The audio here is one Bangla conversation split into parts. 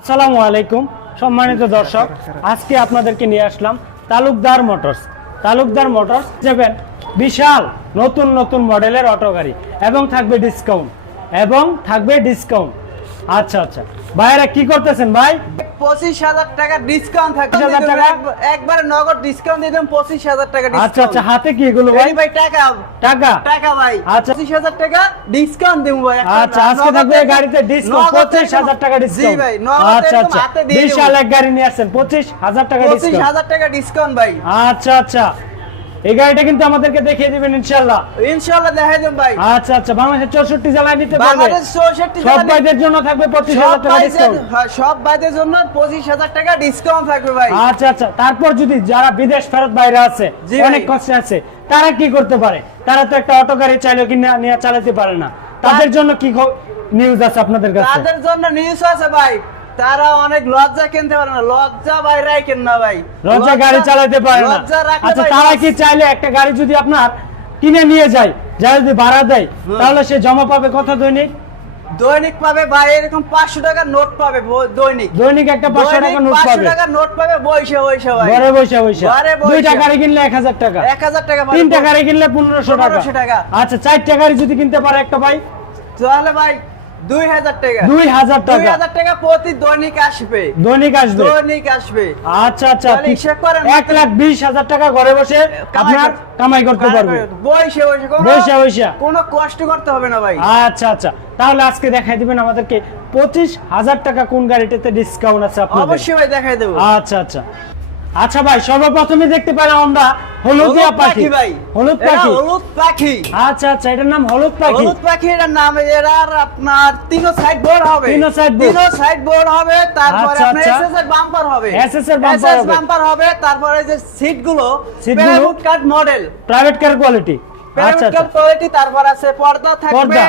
আসসালামু আলাইকুম, সম্মানিত দর্শক, আজকে আপনাদেরকে নিয়ে আসলাম তালুকদার মোটরস। তালুকদার মোটরস যাবেন বিশাল নতুন নতুন মডেলের অটো গাড়ি, এবং থাকবে ডিসকাউন্ট এবং থাকবে ডিসকাউন্ট আচ্ছা আচ্ছা। ভাইরা কি করতেছেন ভাই? পঁচিশ হাজার টাকা ডিসকাউন্ট থাকবে। 25,000 টাকা? একবারে নগদ ডিসকাউন্ট দিয়ে দেবেন পঁচিশ হাজার টাকা আচ্ছা আচ্ছা। হাতে কি এগুলো ভাই? ভাই টাকা। টাকা? টাকা ভাই। আচ্ছা। পঁচিশ হাজার টাকা ডিসকাউন্ট দেবো ভাই। আচ্ছা আজকে থাকবে গাড়িতে ডিসকাউন্ট পঁচিশ হাজার টাকা জি ডিসকাউন্ট ভাই আচ্ছা আচ্ছা। দিয়ে বিশাল এক গাড়ি নিয়ে আসছেন পঁচিশ হাজার টাকা পঁচিশ হাজার টাকা ডিসকাউন্ট ভাই। আচ্ছা আচ্ছা। এই গাড়িটা কিন্তু আমাদেরকে দেখিয়ে দিবেন ইনশাল্লাহ ইনশাআল্লাহ দেখাই দেব ভাই। আচ্ছা আচ্ছা বাংলাদেশের চৌষট্টি জেলায় নিতে পারবে। বাংলাদেশ চৌষট্টি সব ভাইদের জন্য থাকবে পঁচিশ সব হাজার টাকা ডিসকাউন্ট হ্যাঁ, সব ভাইদের জন্য পঁচিশ হাজার টাকা ডিসকাউন্ট থাকবে ভাই। আচ্ছা আচ্ছা তারপর যদি যারা বিদেশ ফেরত বাইরে আছে অনেক। কষ্টে আছে তারা কি করতে পারে? তারা তো একটা অটো গাড়ি চাইলেও কি নিয়ে চালাতে পারে না। তাদের জন্য কি নিউজ আছে আপনাদের কাছে? তাদের জন্য নিউজ আছে ভাই। তারা অনেক লজ্জা কিনতে পারে না। লজ্জা ভাই রাখেন না ভাই? লজ্জা গাড়ি চালাতে পারে না। আচ্ছা তারা কি চাইলে একটা গাড়ি যদি আপনার কিনে নিয়ে যায় যা যদি ভাড়া দেয় তাহলে সে জমা পাবে কত দৈনিক? দৈনিক পাবে ভাই এরকম পাঁচশো টাকার নোট পাবে দৈনিক। দৈনিক একটা পাঁচশো টাকা নোট পাবে। টাকার নোট পাবে বইসে বইসে ভাই। ঘরে ঘরে বসে। দুইটা গাড়ি কিনলে এক হাজার টাকা। এক হাজার টাকা পাবে তিনটা গাড়ি কিনলে পনেরোশো টাকা। 1500 টাকা। আচ্ছা চারটা গাড়ি যদি কিনতে পারে একটা ভাই? তাহলে ভাই দুই হাজার টাকা। দুই হাজার দুই হাজার টাকা প্রতি দৈনিক আসবে। দৈনিক আসবে? দৈনিক আসবে। আচ্ছা আচ্ছা তাহলে এক লাখ বিশ হাজার টাকা ঘরে বসে আপনার কামাই করতে পারবে। বইসে বইসে। কোনো কষ্ট করতে হবে না ভাই। আচ্ছা আচ্ছা। তাহলে আজকে দেখাই দিবেন আমাদেরকে পঁচিশ হাজার টাকা কোন গাড়িটাতে ডিসকাউন্ট আছে অবশ্যই ভাই দেখাই দেবো। আচ্ছা আচ্ছা। আচ্ছা ভাই সর্বপ্রথমে দেখতে পেলাম আমরা হলুদিয়া পাখি। ভাই। হলুদ পাখি। হলুদ পাখি। আচ্ছা আচ্ছা এটার নাম হলুদ পাখি। হলুদ পাখি এর নাম এরার আপনার তিনো সাইড বোর্ড হবে। তিনো। তিনো সাইড বোর্ড হবে তারপরে আচ্ছা, আপনার। এসএস এর বাম্পার হবে। SS এর bumper হবে। বাম্পার হবে তারপরে যে সিটগুলো? প্যারাবুট cut model private car quality আচ্ছা প্যারাবুট আচ্ছা। কোয়ালিটি তারপর আছে পর্দা থাকবে।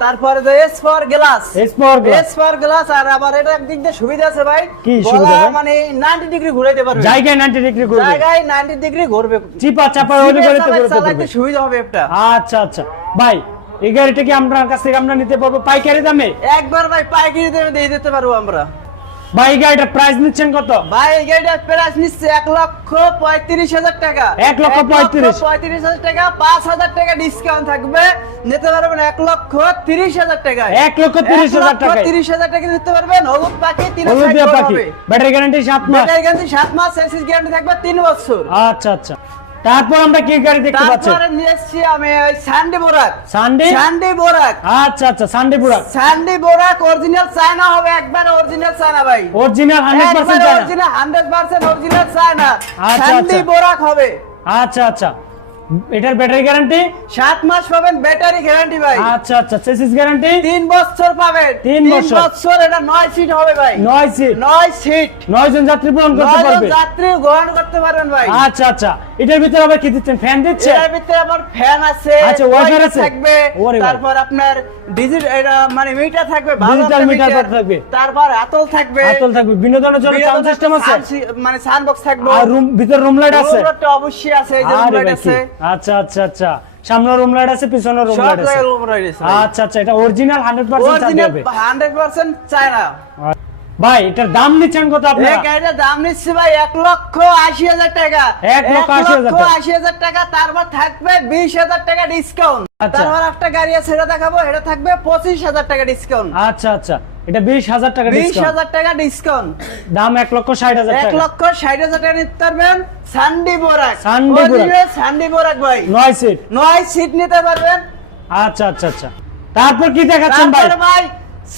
তারপরে যে S for glass S for glass S for glass আর আবার এটা একদিক দিয়ে সুবিধা আছে ভাই। কি সুবিধা মানে 90 ডিগ্রি ঘুরাইতে পারবে। জায়গায় 90 ডিগ্রি ঘুরবে। জায়গায় 90 ডিগ্রি ঘুরবে। চিপা চাপা ওই করে তো পারবে সুবিধা হবে এটা আচ্ছা আচ্ছা। ভাই এই গাড়িটা কি আপনার কাছ থেকে আমরা নিতে পারব? পাইকারি দামে? একবার ভাই পাইকারি দামে দিয়ে দিতে পারব আমরা। ভাই এই গাড়িটার প্রাইস নিচ্ছেন কত? ভাই এই গাড়িটার প্রাইস নিচ্ছে এক লক্ষ পঁয়ত্রিশ হাজার টাকা। এক লক্ষ পঁয়ত্রিশ। পঁয়ত্রিশ হাজার টাকা পাঁচ হাজার টাকা ডিসকাউন্ট থাকবে। নিতে পারবেন এক লক্ষ তিরিশ হাজার টাকা। এক লক্ষ তিরিশ হাজার টাকা তিরিশ হাজার টাকা নিতে পারবেন। হলুদ পাখি তিন পাখি। ব্যাটারি গ্যারান্টি সাত মাস। ব্যাটারি গ্যারান্টি সাত মাস এসিস গ্যারান্টি থাকবে তিন বছর। আচ্ছা আচ্ছা। তারপর আমরা কি গাড়ি দেখতে পাচ্ছি? তারপরে নিয়ে এসছি আমি ওই সানডে বোরাক সানডে সানডে বোরাক আচ্ছা আচ্ছা সানডে বোরাক সানডে বোরাক অরিজিনাল চায়না হবে একবার অরিজিনাল চায়না ভাই। Original 100% China original hundred percent original China Sunday. বোরাক হবে। আচ্ছা আচ্ছা। এটার ব্যাটারি গ্যারান্টি? সাত মাস পাবেন ব্যাটারি গ্যারান্টি ভাই। আচ্ছা আচ্ছা চেসিস গ্যারান্টি? তিন বছর পাবেন। তিন বছর। বছর এটা নয় সিট হবে ভাই। নয় সিট নয় সিট নয় জন যাত্রী পূরণ করতে পারবে। যাত্রী গ্রহণ করতে পারবেন ভাই। আচ্ছা আচ্ছা এটার ভিতরে আবার কি দিচ্ছেন? ফ্যান দিচ্ছে এর ভিতরে আমার ফ্যান আছে আচ্ছা, wiper আছে? থাকবে। তারপর আপনার ডিজিটাল এটা মানে মিটার থাকবে ভালো Digital একটা meter meter, থাকবে। তারপর আতল থাকবে। আতল থাকবে বিনোদনের জন্য সাউন্ড সিস্টেম আছে। মানে সাউন্ড বক্স থাকবে। আর রুম ভিতর রুম লাইট আছে। রুমটা অবশ্যই আছে এই যে রুম লাইট আছে। আচ্ছা আচ্ছা আচ্ছা। সামনে রুম লাইট আছে পিছনে রুম লাইট আছে। আচ্ছা আচ্ছা এটা অরিজিনাল 100% চাবি অরিজিনাল 100% চায়না ভাই এটার দাম নিচ্ছেন কত এই আপনারা গাড়িটার দাম নিচ্ছে ভাই এক লক্ষ আশি হাজার টাকা। এক লক্ষ আশি হাজার টাকা। তারপর থাকবে বিশ হাজার টাকা ডিসকাউন্ট আচ্ছা। তারপর একটা গাড়ি আছে সেটা দেখাবো এটা থাকবে পঁচিশ হাজার টাকা ডিসকাউন্ট আচ্ছা আচ্ছা। এটা বিশ হাজার টাকা বিশ হাজার টাকা ডিসকাউন্ট দাম এক লক্ষ ষাট হাজার এক লক্ষ ষাট হাজার টাকা নিতে পারবেন সান্ডি বোরাক। সান্ডি বোরাক। সান্ডি বোরাক ভাই। নয় সিট নয় সিট নিতে পারবেন। আচ্ছা আচ্ছা আচ্ছা। তারপর কি দেখাচ্ছেন ভাই? ভাই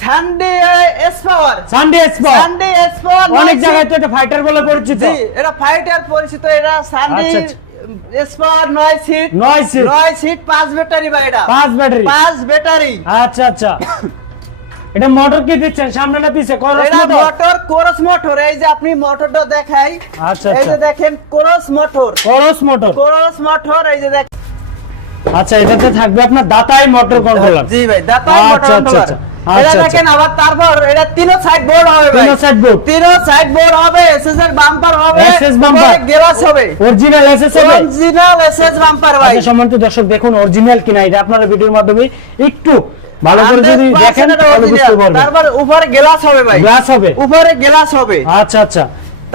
Sandy S power Sunday expo Sandy S power অনেক জায়গায় তো এটা ফাইটার বলে পরিচিত। জি এটা ফাইটার পরিচিত এটা সান্ডি। এসপাওয়ার সিট নয় সিট নয় সিট পাঁচ ব্যাটারি ভাই এটা। পাঁচ ব্যাটারি পাঁচ ব্যাটারি আচ্ছা আচ্ছা। এটা মোটর কি দিচ্ছেন? সামনে না পিছে? করস মোটর মোটর কোরস মোটর এই যে আপনি মোটরটা দেখাই আচ্ছা, এই যে আচ্ছা। দেখেন কোরস মোটর করস মোটর কোরস মোটর এই যে দেখেন আচ্ছা এটাতে থাকবে আপনার দাতাই মোটর কন্ট্রোলার জি ভাই দাতাই মোটর আচ্ছা, কন্ট্রোলার। এটা দেখেন আবার তারপর এটা তিনো সাইড বোর্ড হবে তিনো side board। তিনো সাইড বোর্ড হবে এসএস এর বাম্পার হবে SS bumper। গ্লাস হবে। অরিজিনাল এসএস হবে। অরিজিনাল এসএস বাম্পার ভাই। আচ্ছা সম্মানিত দর্শক দেখুন অরিজিনাল কিনা এটা আপনারা ভিডিওর মাধ্যমে একটু ভালো করে যদি দেখেন তাহলে বুঝতে পারবেন। তারপর উপরে গ্লাস হবে ভাই। গ্লাস হবে? উপরে গ্লাস হবে। আচ্ছা আচ্ছা।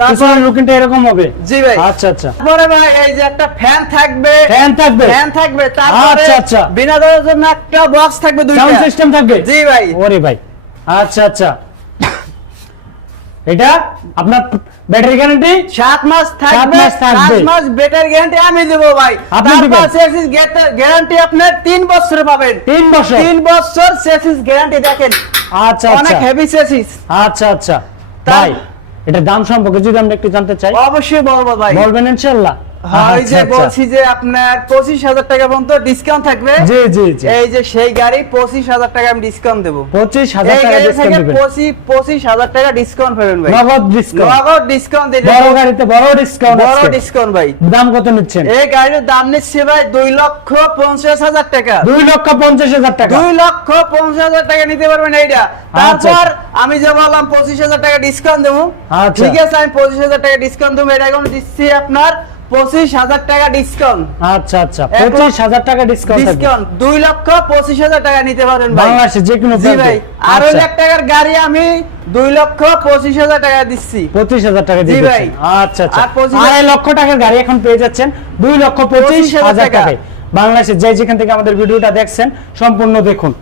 পিছনের লুকিংটা এরকম হবে। জি ভাই। আচ্ছা আচ্ছা। তারপরে ভাই এই যে একটা ফ্যান থাকবে। ফ্যান থাকবে। ফ্যান থাকবে। তারপরে আচ্ছা, আচ্ছা। বিনা দেওয়ার জন্য একটা বক্স থাকবে দুইটা। সাউন্ড সিস্টেম থাকবে? জি ভাই। ওরে ভাই। আচ্ছা আচ্ছা। এটা আপনার ব্যাটারি গ্যারান্টি সাত মাস থাকবে। মাস মাস বেটার গ্যারান্টি আমি দেবো ভাই। গ্যারান্টি আপনার তিন বছর পাবেন। তিন বছর? তিন বছর সেসিস গ্যারান্টি দেখেন। আচ্ছা অনেক আচ্ছা হেভি সেসিস আচ্ছা আচ্ছা। ভাই। এটা দাম সম্পর্কে যদি আমরা একটু জানতে চাই অবশ্যই বলব ভাই। বলবেন ইনশাআল্লাহ। হ্যাঁ ওই যে আচ্ছা, আচ্ছা। বলছি যে আপনার পঁচিশ হাজার টাকা পর্যন্ত ডিসকাউন্ট থাকবে। জি জি এই যে সেই গাড়ি পঁচিশ হাজার টাকা আমি ডিসকাউন্ট দেবো। পঁচিশ হাজার টাকা ডিসকাউন্ট থেকে পঁচিশ হাজার টাকা ডিসকাউন্ট পাবেন ভাই। নগদ ডিসকাউন্ট নগদ ডিসকাউন্ট দিতে বড় গাড়িতে বড় ডিসকাউন্ট বড় ডিসকাউন্ট ভাই। দাম কত নিচ্ছেন? এই গাড়ির দাম নিচ্ছে ভাই দুই লক্ষ পঞ্চাশ হাজার টাকা। দুই লক্ষ পঞ্চাশ হাজার টাকা। দুই লক্ষ পঞ্চাশ হাজার টাকা নিতে পারবেন এইটা। আচ্ছা। তারপর আমি যে বললাম পঁচিশ হাজার টাকা ডিসকাউন্ট দেবো। ঠিক আছে আমি পঁচিশ হাজার টাকা ডিসকাউন্ট দেবো। এটা এখন দিচ্ছি আপনার পঁচিশ হাজার টাকা ডিসকাউন্ট আচ্ছা আচ্ছা পঁচিশ হাজার টাকা ডিসকাউন্ট ডিসকাউন্ট দুই লক্ষ পঁচিশ হাজার টাকা নিতে পারেন বাংলাদেশে যে কোনো জি ভাই আড়াই আচ্ছা। লাখ টাকার গাড়ি আমি দুই লক্ষ পঁচিশ হাজার টাকা দিচ্ছি। পঁচিশ হাজার টাকা জি ভাই। আচ্ছা আচ্ছা। আড়াই লক্ষ টাকার গাড়ি এখন পেয়ে যাচ্ছেন। দুই লক্ষ পঁচিশ হাজার হাজার টাকা। টাকায় বাংলাদেশে যে যেখান থেকে আমাদের ভিডিওটা দেখছেন সম্পূর্ণ দেখুন।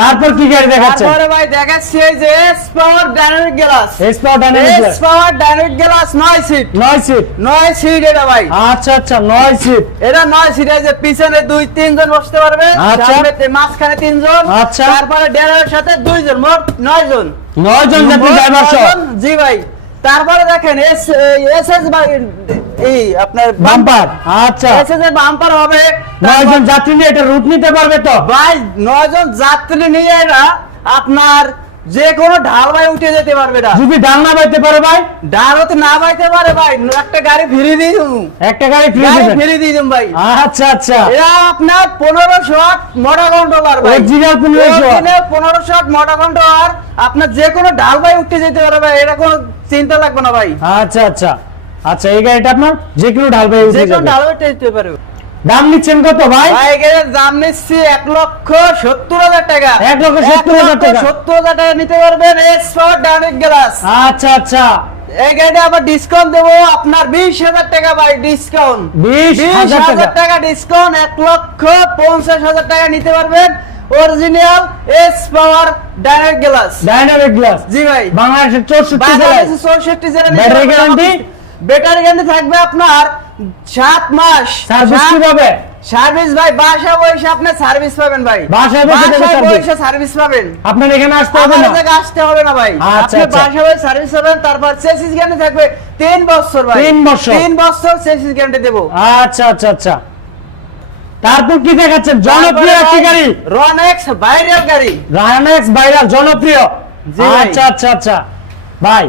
তারপর কি গাড়ি দেখাচ্ছে? তারপরে ভাই দেখাচ্ছি এই যে S power dynamic glass S power dynamic S power dynamic glass নয় সিট নয় সিট নয় সিট এটা ভাই। আচ্ছা আচ্ছা নয় সিট এটা নয় সিট এই যে পিছনে দুই তিন জন বসতে পারবে। আচ্ছা। সামনে মাঝখানে তিনজন। আচ্ছা। তারপরে ড্রাইভারের সাথে দুই জন মোট নয় জন নয় জন যাত্রী ড্রাইভার সহ জি ভাই। তারপরে দেখেন এস এস এস এই আপনার বাম্পার। আচ্ছা। এস এস এর বাম্পার হবে। নয় জন যাত্রী নিয়ে এটা রুট নিতে পারবে তো? ভাই নয় জন যাত্রী নিয়ে এরা আপনার যে কোনো ঢাল ভাই উঠে যেতে পারবে না। যদি না পাইতে পারে ভাই? ঢাল হতে না পাইতে পারে ভাই একটা গাড়ি ফ্রি দেবো। একটা গাড়ি ফ্রি দিবেন? ফ্রি দেবো ভাই। আচ্ছা আচ্ছা। এরা আপনার পনেরো শট মোটর কন্ট্রোলার ভাই। Original 1500 watt। পনেরো শট মোটর কন্ট্রোলার আপনার যে কোনো ঢাল ভাই উঠে যেতে পারে ভাই এটা কোনো চিন্তা লাগবে না ভাই। আচ্ছা আচ্ছা। আচ্ছা এই গাড়িটা আপনার যে কোনো ঢাল পেয়ে যে কোনো যাবে। ঢাল উঠে যেতে পারে দাম নিচ্ছেন কত ভাই? দাম নিচ্ছি এক লক্ষ সত্তর হাজার টাকা। এক লক্ষ সত্তর হাজার টাকা। সত্তর হাজার টাকা নিতে পারবেন এস পাওয়ার ডাইনামিক গ্লাস আচ্ছা আচ্ছা। এই গাড়িটা আবার ডিসকাউন্ট দেবো আপনার বিশ হাজার টাকা ভাই ডিসকাউন্ট বিশ হাজার টাকা। ডিসকাউন্ট এক লক্ষ পঞ্চাশ হাজার টাকা নিতে পারবেন। Original S power direct glass dynamic glass জি ভাই। বাংলাদেশে চৌষট্টি জেলা Battery guarantee? ব্যাটারি গ্যারান্টি থাকবে আপনার সাত মাস। সার্ভিস কীভাবে? সার্ভিস ভাই বাসা বসে আপনি সার্ভিস পাবেন ভাই। বসে? বসে সার্ভিস পাবেন। আপনার এখানে আসতে হবে না? থেকে আসতে হবে না ভাই। আচ্ছা, আপনি আচ্ছা। বাসা বসে সার্ভিস পাবেন তারপর চেসিস গ্যারান্টি থাকবে তিন বছর ভাই। তিন বছর। তিন বছর চেসিস গ্যারান্টি দেবো। আচ্ছা আচ্ছা আচ্ছা। তারপর কি দেখাচ্ছেন? জনপ্রিয় একটি গাড়ি। রনেক্স ভাইরাল গাড়ি। রায়নেক্স ভাইরাল জনপ্রিয়। আচ্ছা আচ্ছা আচ্ছা। ভাই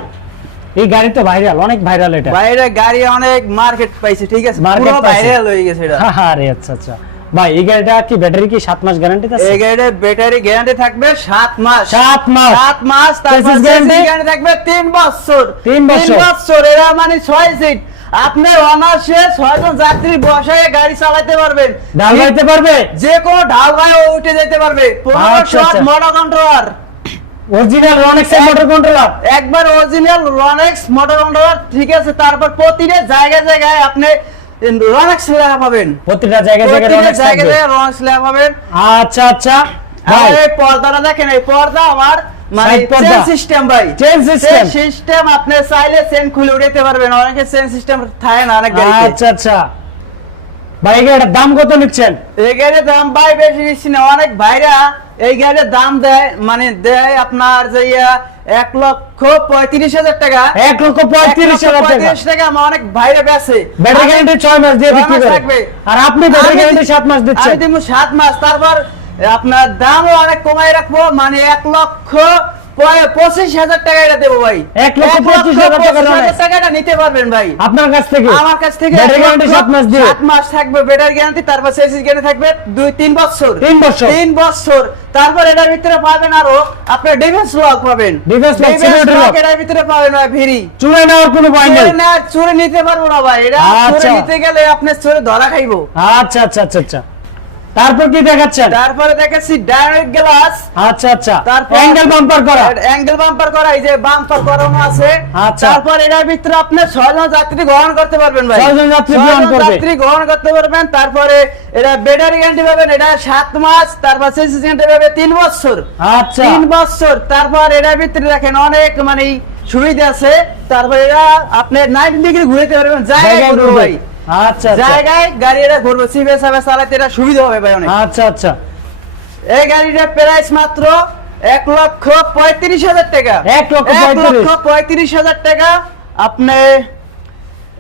এই গাড়ি তো ভাইরাল অনেক ভাইরাল এটা। বাইরে গাড়ি অনেক মার্কেট পাইছে ঠিক আছে? পুরো ভাইরাল হয়ে গেছে এটা। আরে আচ্ছা আচ্ছা। ভাই এই গাড়িটা কি ব্যাটারি কি সাত মাস গ্যারান্টি আছে? এই গাড়ির ব্যাটারি গ্যারান্টি থাকবে সাত মাস। সাত মাস। সাত মাস তারপর? গ্যারান্টি থাকবে তিন বছর। তিন বছর। বছর এরা মানে ছয় সিট আপনি অনার্সে ছয়জন যাত্রী বসায় গাড়ি চালাতে পারবেন। গাইতে পারবে? যে কোনো ঢাল উঠে যেতে পারবে। Motor controller original Ronex motor controller একবার অরিজিনাল রনেক্স মোটর কন্ট্রোলার ঠিক আছে তারপর প্রতিটা জায়গায় জায়গায় আপনি রনেক্স লেখা পাবেন। প্রতিটা জায়গায় জায়গায় রনেক্স জায়গায় রনেক্স লেখা পাবেন। আচ্ছা আচ্ছা। আর এই পর্দাটা দেখেন এই পর্দা আমার মানে চেন সিস্টেম ভাই। Chain system। সিস্টেম আপনি চাইলে চেন খুলে পারবেন। অনেকে চেন সিস্টেম থাকে না অনেক গাড়িতে। আচ্ছা আচ্ছা। ভাই এই গাড়িটার দাম কত নিচ্ছেন? এই গাড়ির দাম ভাই বেশি নিচ্ছি না। অনেক ভাইরা এই গাড়ির দাম দেয় মানে দেয় আপনার যে এক লক্ষ পঁয়ত্রিশ হাজার টাকা। এক লক্ষ পঁয়ত্রিশ হাজার টাকা। আমার অনেক ভাইরা বেছে। ব্যাটারি গ্যারান্টি ছয় মাস দিয়ে বিক্রি করে। আর আপনি ব্যাটারি গ্যারান্টি সাত মাস দিচ্ছেন। আমি দিব সাত মাস তারপর আপনার দামও অনেক কমাই রাখব মানে এক লক্ষ পঁচিশ হাজার টাকা এটা দেবো ভাই। এক লক্ষ পঁচিশ হাজার টাকাটা নিতে পারবেন ভাই। আপনার কাছ থেকে। আমার কাছ থেকে সাত মাস দিয়ে। সাত মাস থাকবে গ্যারান্টি তারপর সেসিস গ্যারান্টি থাকবে দুই তিন বছর। তিন বছর। তিন বছর। তারপর এটার ভিতরে পাবেন আরও ডিফেন্স লক পাবেন। Defense lock, security lock। এটার ভিতরে পাবেন ভাই ফ্রি চুরে নেওয়ার কোনো ভয় নেই। না চুরি নিতে পারব না ভাই এটা আচ্ছা। চুরি নিতে গেলে আপনি চুরি ধরা খাইবো। আচ্ছা আচ্ছা আচ্ছা আচ্ছা। তারপর কি দেখাচ্ছেন? তারপরে দেখাচ্ছি ডাইরেক্ট গ্লাস আচ্ছা আচ্ছা। তারপর অ্যাঙ্গেল বাম্পার করা। অ্যাঙ্গেল বাম্পার করা এই যে বাম্পার করানো আছে। আচ্ছা। তারপর এটার ভিতরে আপনি ছয়জন যাত্রী গ্রহণ করতে পারবেন ভাই। ছয়জন যাত্রী গ্রহণ করবে। যাত্রী গ্রহণ করতে পারবেন। তারপরে এটা ব্যাটারি গ্যারান্টি পাবেন এটা সাত মাস। তারপর সিসি গ্যারান্টি পাবে তিন বছর। আচ্ছা। তিন বছর। তারপর এটার ভিতরে দেখেন অনেক মানে সুবিধা আছে। তারপর এটা আপনি নাইনটি ডিগ্রি ঘুরতে পারবেন। জায়গায়। ভাই। আচ্ছা আচ্ছা। জায়গায় গাড়ি এটা ঘুরবে সিবে সাবে চালাতে এটা সুবিধা হবে ভাই অনেক। আচ্ছা আচ্ছা। এই গাড়িটার প্রাইস মাত্র এক লক্ষ পঁয়ত্রিশ হাজার টাকা। এক লক্ষ পঁয়ত্রিশ। হাজার টাকা। আপনি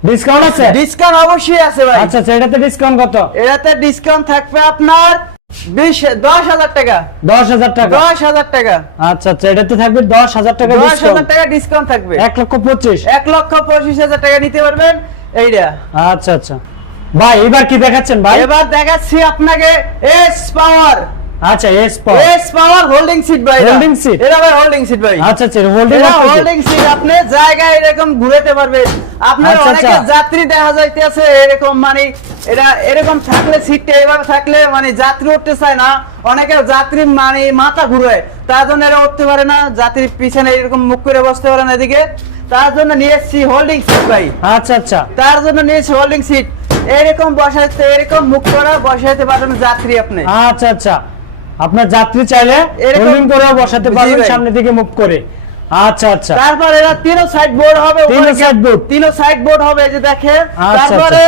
ডিসকাউন্ট আছে? ডিসকাউন্ট অবশ্যই আছে ভাই। আচ্ছা আচ্ছা এটাতে ডিসকাউন্ট কত? এটাতে ডিসকাউন্ট থাকবে আপনার বিশ দশ হাজার টাকা। দশ হাজার টাকা? দশ হাজার টাকা। আচ্ছা আচ্ছা এটাতে থাকবে দশ হাজার টাকা দশ হাজার টাকা ডিসকাউন্ট থাকবে। এক লক্ষ পঁচিশ। এক লক্ষ পঁচিশ হাজার টাকা নিতে পারবেন। এইটা আচ্ছা আচ্ছা। ভাই এবার কি দেখাচ্ছেন ভাই? এবার দেখাচ্ছি আপনাকে এস পাওয়ার আচ্ছা S power S power holding seat ভাই এটা। Holding এটা ভাই হোল্ডিং সিট ভাই। আচ্ছা আচ্ছা হোল্ডিং এটা হোল্ডিং সিট আপনি জায়গায় এরকম ঘুরাতে পারবেন। আপনার আচ্ছা, অনেকে আচ্ছা। যাত্রী দেখা যাইতেছে এরকম মানে এটা এরকম থাকলে সিটটা এভাবে থাকলে মানে যাত্রী উঠতে চায় না। অনেকে যাত্রী মানে মাথা ঘুরে তার জন্য এরা উঠতে পারে না। যাত্রীর পিছনে এরকম মুখ করে বসতে পারে না এদিকে। তার জন্য নিয়ে এসেছি হোল্ডিং সিট ভাই। আচ্ছা আচ্ছা। তার জন্য নিয়েছি হোল্ডিং সিট এরকম বসাইতে এরকম মুখ করা বসাইতে পারবেন যাত্রী আপনি। আচ্ছা আচ্ছা। আপনার যাত্রী চাইলে এরকম- হোল্ডিং করেও বসাতে পারবেন ভাই। সামনের দিকে মুভ করে। আচ্ছা আচ্ছা। তারপর এরা তিনও সাইড বোর্ড হবে উপরে side board? তিনও সাইড বোর্ড হবে এই যে দেখেন। আচ্ছা, তারপরে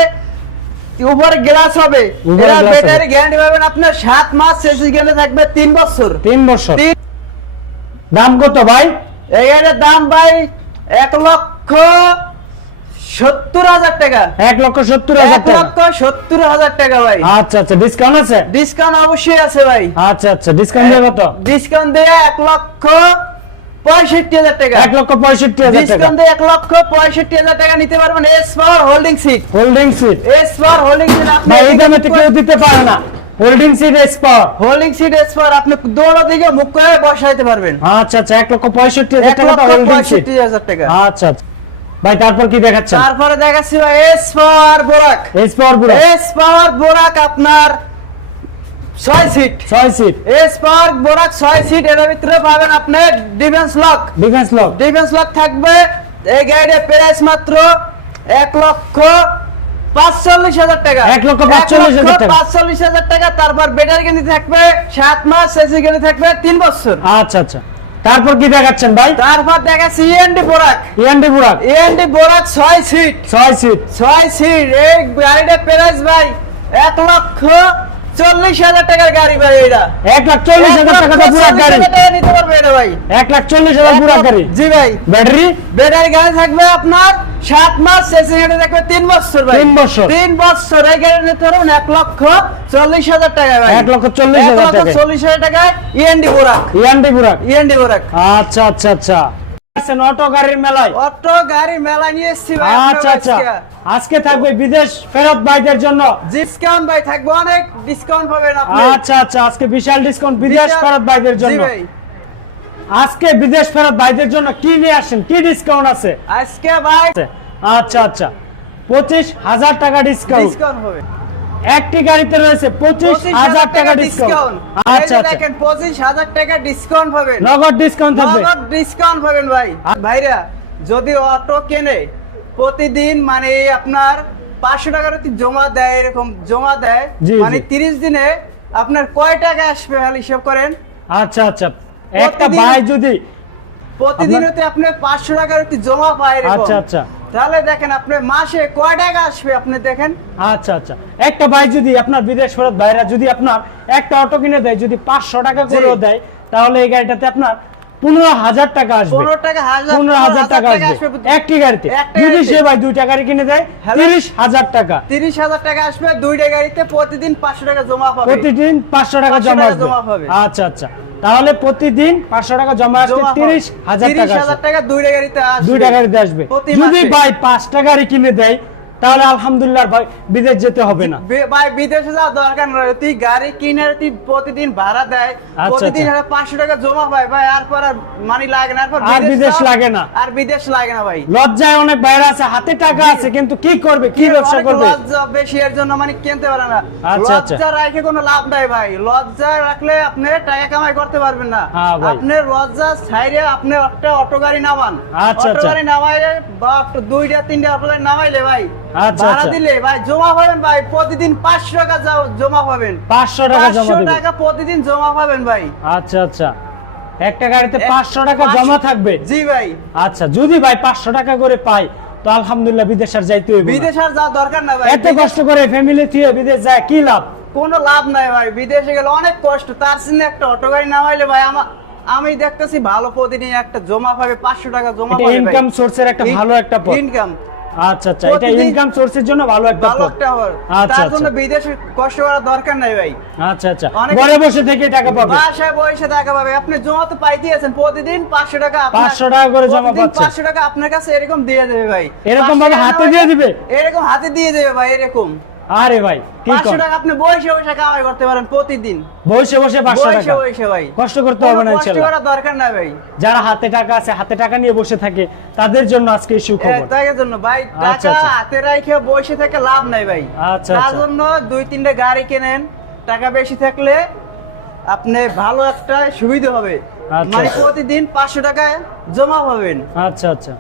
উপরে গ্লাস হবে। এরা ব্যাটারি গ্যারান্টি পাবেন আপনার সাত মাস শেষে গেলে থাকবে তিন বছর। তিন বছর। দাম কত ভাই? এই গাড়ির দাম ভাই এক লক্ষ সত্তর হাজার টাকা। এক লক্ষ সত্তর হাজার লক্ষ সত্তর হাজার টাকা ভাই। আচ্ছা আচ্ছা ডিসকাউন্ট আছে? ডিসকাউন্ট অবশ্যই আছে ভাই। আচ্ছা আচ্ছা ডিসকাউন্ট দিয়ে কত? ডিসকাউন্ট দিয়ে এক লক্ষ পঁয়ষট্টি হাজার টাকা। এক লক্ষ পঁয়ষট্টি হাজার টাকা। এক লক্ষ পঁয়ষট্টি হাজার টাকা নিতে পারবেন S power holding seat holding seat S power holding seat আপনি এই দামে কেউ দিতে পারে না। Holding seat S power holding seat S power আপনি দৌড়ো দিকে মুখ করে বসাইতে পারবেন। আচ্ছা আচ্ছা এক লক্ষ পঁয়ষট্টি হাজার এক টাকা লক্ষ হোল্ডিং সিট পঁয়ষট্টি হাজার টাকা। আচ্ছা আচ্ছা। ভাই তারপর কি দেখাচ্ছেন? তারপরে দেখাচ্ছি ভাই এস বোরাক এস পাওয়ার পুরো বোরাক আপনার ছয় সিট ছয় সিট এস পাওয়ার বোরাক ছয় সিট এর ভিতরে পাবেন আপনি defence lock defence lock defence lock থাকবে। এই গাড়ির প্রাইস মাত্র এক লক্ষ পাঁচচল্লিশ হাজার টাকা। এক লক্ষ পাঁচচল্লিশ হাজার টাকা। পাঁচচল্লিশ হাজার টাকা তারপর থাকবে সাত মাস এসি কিনে থাকবে তিন বছর। আচ্ছা আচ্ছা। তারপর কি দেখাচ্ছেন ভাই? তারপর দেখাচ্ছি ইএনডি বোরাক ইএনডি বুরাক ইএনডি বোরাক ছয় সিট ছয় সিট ছয় সিট এই গাড়িটা প্রাইস ভাই এক লক্ষ চল্লিশ হাজার টাকার গাড়ি ভাই এটা। এক লাখ চল্লিশ হাজার টাকা লক্ষ তো বুরাক চল্লিশ গাড়ি। নিতে পারবে এটা ভাই। এক লাখ চল্লিশ হাজার বুরাক গাড়ি। জি ভাই। ব্যাটারি? ব্যাটারি গাড়ি থাকবে আপনার সাত মাস শেষে গাড়ি থাকবে তিন বছর ভাই। তিন বছর। তিন বছর। এই গাড়ি নিতে পারবেন এক লক্ষ চল্লিশ হাজার টাকা ভাই। এক লক্ষ চল্লিশ হাজার টাকা। চল্লিশ হাজার টাকায় ইএনডি বোরাক ইএনডি বুরাক ইএনডি বোরাক আচ্ছা আচ্ছা আচ্ছা। আছেন অটো গাড়ির মেলায়। অটো গাড়ি মেলা নিয়ে এসছি ভাই আচ্ছা আচ্ছা। আজকে। থাকবে বিদেশ ফেরত ভাইদের জন্য। ডিসকাউন্ট ভাই থাকবে অনেক ডিসকাউন্ট পাবেন আপনি। আচ্ছা আচ্ছা আজকে বিশাল ডিসকাউন্ট বিদেশ ফেরত ভাইদের জি জন্য। ভাই। আজকে বিদেশ ফেরত ভাইদের জন্য কি নিয়ে আসেন? কি ডিসকাউন্ট আছে? আজকে ভাই আচ্ছা আচ্ছা। পঁচিশ হাজার টাকা ডিসকাউন্ট। ডিসকাউন্ট হবে। একটি গাড়িতে রয়েছে পঁচিশ হাজার টাকা ডিসকাউন্ট আচ্ছা আচ্ছা। দেখেন পঁচিশ হাজার টাকা ডিসকাউন্ট পাবেন। নগদ ডিসকাউন্ট থাকবে। নগদ ডিসকাউন্ট পাবেন ভাই। ভাইরা যদি অটো কেনে প্রতিদিন মানে আপনার পাঁচশো টাকার জমা দেয় এরকম জমা দেয় মানে তিরিশ দিনে আপনার কয় টাকা আসবে খালি হিসাব করেন? আচ্ছা আচ্ছা। একটা ভাই যদি প্রতিদিনতে আপনার পাঁচশো টাকার জমা পায় আচ্ছা, আচ্ছা। তাহলে দেখেন আপনি মাসে কয় টাকা আসবে আপনি দেখেন? আচ্ছা আচ্ছা। একটা ভাই যদি আপনার বিদেশ ফেরত ভাইরা যদি আপনার একটা অটো কিনে দেয় যদি পাঁচশো টাকা করেও দেয় তাহলে এই গাড়িটাতে আপনার পনেরো হাজার টাকা আসবে। পনেরো টাকা হাজার টাকা আসবে। একটি গাড়িতে। যদি সে ভাই দুইটা গাড়ি কিনে দেয়? তিরিশ হাজার টাকা। তিরিশ হাজার টাকা আসবে দুইটা গাড়িতে প্রতিদিন পাঁচশো টাকা জমা পাবে। প্রতিদিন পাঁচশো টাকা জমা আসবে। জমা পাবে। আচ্ছা আচ্ছা। তাহলে প্রতিদিন পাঁচশো টাকা জমা আসবে তিরিশ হাজার টাকা দুইটা গাড়িতে আসবে। যদি ভাই পাঁচটা গাড়ি কিনে দেয় তাহলে আলহামদুলিল্লাহ ভাই বিদেশ যেতে হবে না। ভাই বিদেশে যাওয়ার দরকার নয় তুই গাড়ি কিনে তুই প্রতিদিন ভাড়া দেয়। আচ্ছা, প্রতিদিন আচ্ছা। একটা পাঁচশো টাকা জমা পাই ভাই আর পর আর মানি লাগে না আর বিদেশ লাগে না। আর বিদেশ লাগে না ভাই। লজ্জায় অনেক বাইরে আছে হাতে টাকা আছে কিন্তু কি করবে কি ব্যবসা করবে? লজ্জা বেশি এর জন্য মানে কিনতে পারে না। আচ্ছা। লজ্জা রাখে কোনো লাভ নাই ভাই। লজ্জা রাখলে আপনি টাকা কামাই করতে পারবেন না। হ্যাঁ আপনি লজ্জা ছাইরে আপনি একটা অটো গাড়ি নামান। অটো। গাড়ি নামাইলে বা দুইটা তিনটা অটো গাড়ি নামাইলে ভাই ভাড়া আচ্ছা। দিলে ভাই জমা পাবেন ভাই প্রতিদিন পাঁচশো টাকা জমা পাবেন। পাঁচশো টাকা জমা পাঁচশো দিবে। টাকা প্রতিদিন জমা পাবেন ভাই। আচ্ছা আচ্ছা। একটা গাড়িতে এক- পাঁচশো টাকা জমা থাকবে? জি ভাই। আচ্ছা যদি ভাই পাঁচশো টাকা করে পাই তো আলহামদুলিল্লাহ বিদেশ আর যাইতে হইব না। বিদেশ আর যাওয়ার দরকার না ভাই। এত কষ্ট করে ফ্যামিলি থেকে বিদেশ যায় কি লাভ? কোনো লাভ নাই ভাই বিদেশে গেলে অনেক কষ্ট। তার জন্য একটা অটো গাড়ি নামাইলে ভাই আমার আমি দেখতেছি ভালো প্রতিদিন একটা জমা পাবে পাঁচশো টাকা জমা পাবে ইনকাম সোর্সের একটা ভালো একটা ইনকাম আচ্ছা আচ্ছা এটা ইনকাম সোর্সের জন্য ভালো একটা ভালো একটা আচ্ছা তার জন্য আচ্ছা বিদেশে কষ্ট করার দরকার নাই ভাই। আচ্ছা আচ্ছা। ঘরে বসে থেকে টাকা পাবে। বাসায় বসে টাকা পাবে। আপনি জমা তো পাইতে আছেন প্রতিদিন পাঁচশো টাকা 500 টাকা করে জমা পাচ্ছেন। 500 টাকা আপনার কাছে এরকম দিয়ে দেবে ভাই। এরকম ভাবে হাতে দিয়ে দিবে? এরকম হাতে দিয়ে দেবে ভাই এরকম। আরে ভাই টাকা আপনি বসে বসে কামাই করতে পারেন প্রতিদিন। বসে বসে পাঁচশো বসে টাকা? বসে ভাই। কষ্ট করতে হবে না কষ্ট করার দরকার নাই ভাই। যারা হাতে টাকা আছে হাতে টাকা নিয়ে বসে থাকে তাদের জন্য আজকে এই সুখবর। তাই জন্য ভাই আচ্ছা, টাকা আচ্ছা। হাতে রাখে বসে থেকে লাভ নাই ভাই। আচ্ছা, তার আচ্ছা। জন্য দুই তিনটে গাড়ি কেনেন টাকা বেশি থাকলে আপনি ভালো একটা সুবিধা হবে। মানে। প্রতিদিন পাঁচশো টাকা জমা পাবেন। আচ্ছা আচ্ছা।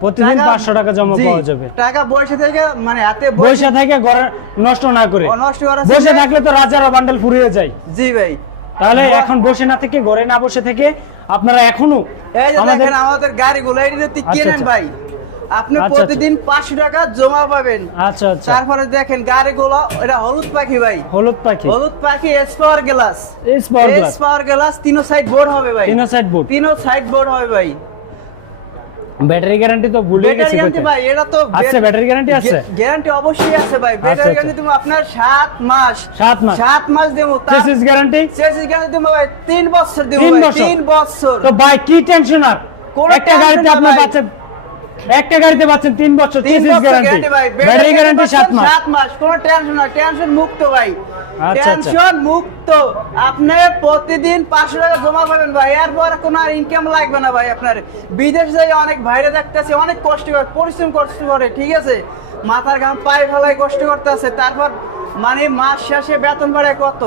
প্রতিদিন টাকা- পাঁচশো টাকা জমা পাওয়া যাবে। টাকা বসে থেকে মানে হাতে বসে থেকে ঘরে নষ্ট না করে। নষ্ট করার বসে থাকলে তো রাজার বান্ডেল ফুরিয়ে যায়। জি ভাই। তাহলে এখন বসে না থেকে ঘরে না বসে থেকে আপনারা এখনও এই যে আমাদের দেখেন আমাদের গাড়িগুলো যদি আচ্ছা, কেনেন আচ্ছা। ভাই আপনি আচ্ছা। প্রতিদিন পাঁচশো টাকা জমা পাবেন। আচ্ছা আচ্ছা। তারপরে দেখেন গাড়িগুলো এটা হলুদ পাখি ভাই। হলুদ পাখি। হলুদ পাখি S power glass. S power glass. তিনো side board হবে ভাই। তিনো সাইড বোর্ড তিনো সাইড বোর্ড হবে ভাই। ব্যাটারি গ্যারান্টি তো ভুলে গেছি গ্যারান্টি ভাই এটা তো আচ্ছা ব্যাটারি গ্যারান্টি আছে? গ্যারান্টি অবশ্যই আছে ভাই। ব্যাটারি। গ্যারান্টি তুমি আপনার 7 মাস। সাত মাস। 7 মাস দেবো তার চেসিস গ্যারান্টি চেসিস গ্যারান্টি দেবো ভাই। 3 বছর দেবো তিন ভাই। 3 বছর। তো ভাই কি টেনশন আর? একটা গাড়িতে আপনার। পাচ্ছেন একটা গাড়িতে পাচ্ছেন তিন বছর তিন বছর গ্যারান্টি ব্যাটারি গ্যারান্টি সাত মাস। সাত মাস কোনো টেনশন না টেনশন মুক্ত ভাই। আচ্ছা। টেনশন মুক্ত। আপনি প্রতিদিন পাঁচশো টাকা জমা পাবেন ভাই এরপর কোনো আর ইনকাম লাগবে না ভাই আপনার। বিদেশ যাই অনেক বাইরে দেখতেছে অনেক কষ্ট করে পরিশ্রম কষ্ট করে ঠিক আছে? মাথার ঘাম পায়ে ফেলায় কষ্ট করতে আছে তারপর মানে মাস শেষে বেতন বাড়ে কত?